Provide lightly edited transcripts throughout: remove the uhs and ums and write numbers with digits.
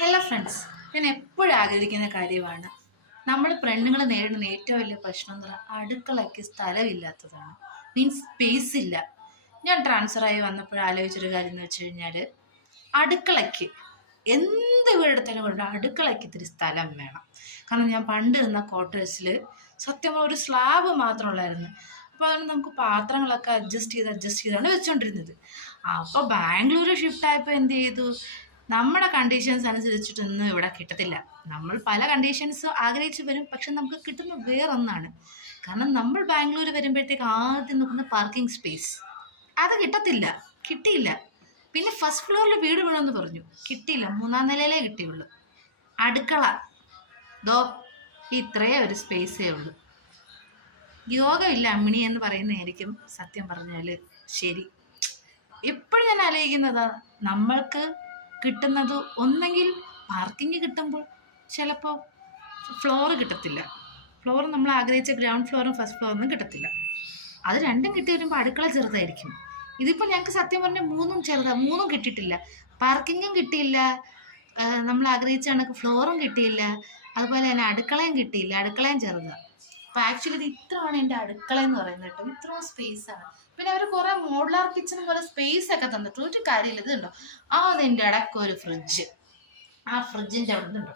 Hello friends, ഞാൻ എപ്പോഴും ആഗ്രഹിക്കുന്ന കാര്യമാണ്. നമ്മൾ പെണ്ണുങ്ങൾ നേരിടുന്ന ഏറ്റവും വലിയ പ്രശ്നം എന്ന് പറഞ്ഞാൽ അടുക്കളയ്ക്ക് സ്ഥലമില്ലാത്തതാണ്. മീൻസ് സ്പേസ് ഇല്ല. ഞാൻ ട്രാൻസ്ഫറായി വന്നപ്പോൾ ആലോചിച്ചൊരു കാര്യം എന്ന് വെച്ച് കഴിഞ്ഞാൽ, അടുക്കളയ്ക്ക് എന്ത് വീടെടുത്താലും കൊണ്ട് അടുക്കളയ്ക്ക് ഇത്തിരി സ്ഥലം വേണം. കാരണം ഞാൻ പണ്ട് നിന്ന ക്വാർട്ടേഴ്സിൽ സത്യം ഒരു സ്ലാബ് മാത്രമുള്ളായിരുന്നു. അപ്പോൾ അതുകൊണ്ട് നമുക്ക് പാത്രങ്ങളൊക്കെ അഡ്ജസ്റ്റ് ചെയ്താണ് വെച്ചുകൊണ്ടിരുന്നത്. അപ്പോൾ ബാംഗ്ലൂർ ഷിഫ്റ്റ് ആയപ്പോൾ എന്ത് ചെയ്തു, നമ്മുടെ കണ്ടീഷൻസ് അനുസരിച്ചിട്ടൊന്നും ഇവിടെ കിട്ടത്തില്ല. നമ്മൾ പല കണ്ടീഷൻസ് ആഗ്രഹിച്ച് വരും, പക്ഷെ നമുക്ക് കിട്ടുന്ന വേറൊന്നാണ്. കാരണം നമ്മൾ ബാംഗ്ലൂർ വരുമ്പോഴത്തേക്ക് ആദ്യം നോക്കുന്ന പാർക്കിംഗ് സ്പേസ്, അത് കിട്ടിയില്ല. പിന്നെ ഫസ്റ്റ് ഫ്ലോറിൽ വീട് വേണമെന്ന് പറഞ്ഞു, കിട്ടിയില്ല. 3-ാം നിലയിലേ കിട്ടിയുള്ളൂ. അടുക്കള ദോ ഇത്രയേ ഒരു സ്പേസേ ഉള്ളൂ. യോഗമില്ല അമ്മിണി എന്ന് പറയുന്നതായിരിക്കും സത്യം പറഞ്ഞാൽ ശരി. എപ്പോഴും ഞാൻ ആലോചിക്കുന്നതാ, നമ്മൾക്ക് കിട്ടുന്നത് ഒന്നെങ്കിൽ പാർക്കിംഗ് കിട്ടുമ്പോൾ ചിലപ്പോൾ ഫ്ലോർ കിട്ടത്തില്ല. ഫ്ലോർ നമ്മൾ ആഗ്രഹിച്ച ഗ്രൗണ്ട് ഫ്ലോറും ഫസ്റ്റ് ഫ്ലോറൊന്നും കിട്ടത്തില്ല. അത് രണ്ടും കിട്ടി വരുമ്പോൾ അടുക്കള ചെറുതായിരിക്കും. ഇതിപ്പോൾ ഞങ്ങൾക്ക് സത്യം പറഞ്ഞാൽ മൂന്നും കിട്ടിയിട്ടില്ല. പാർക്കിങ്ങും കിട്ടിയില്ല, നമ്മൾ ആഗ്രഹിച്ച കണക്ക് ഫ്ലോറും കിട്ടിയില്ല, അതുപോലെ തന്നെ അടുക്കളയും കിട്ടിയില്ല. അടുക്കളയും ചെറുതാണ്. അപ്പോൾ ആക്ച്വലി ഇത് ഇത്രയാണ് എൻ്റെ അടുക്കള എന്ന് പറയുന്നത് കേട്ടോ. ഇത്രയും സ്പേസാണ്. പിന്നെ അവർ കുറേ മോഡുലാർ കിച്ചൺ പോലെ സ്പേസ് ഒക്കെ തന്നിട്ട് ഒരു കാര്യമില്ല. ഇതുണ്ടോ, അതിൻ്റെ ഇടയ്ക്ക് ഒരു ഫ്രിഡ്ജ്, ആ ഫ്രിഡ്ജിൻ്റെ അവിടെ നിന്നുണ്ടോ,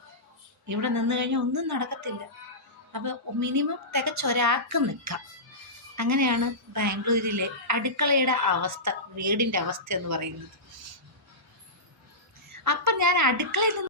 ഇവിടെ നിന്ന് കഴിഞ്ഞാൽ ഒന്നും നടക്കത്തില്ല. അപ്പോൾ മിനിമം തികച്ചൊരാൾക്ക് നിൽക്കാം. അങ്ങനെയാണ് ബാംഗ്ലൂരിലെ അടുക്കളയുടെ അവസ്ഥ, വീടിൻ്റെ അവസ്ഥ എന്ന് പറയുന്നത്. അപ്പം ഞാൻ അടുക്കളയിൽ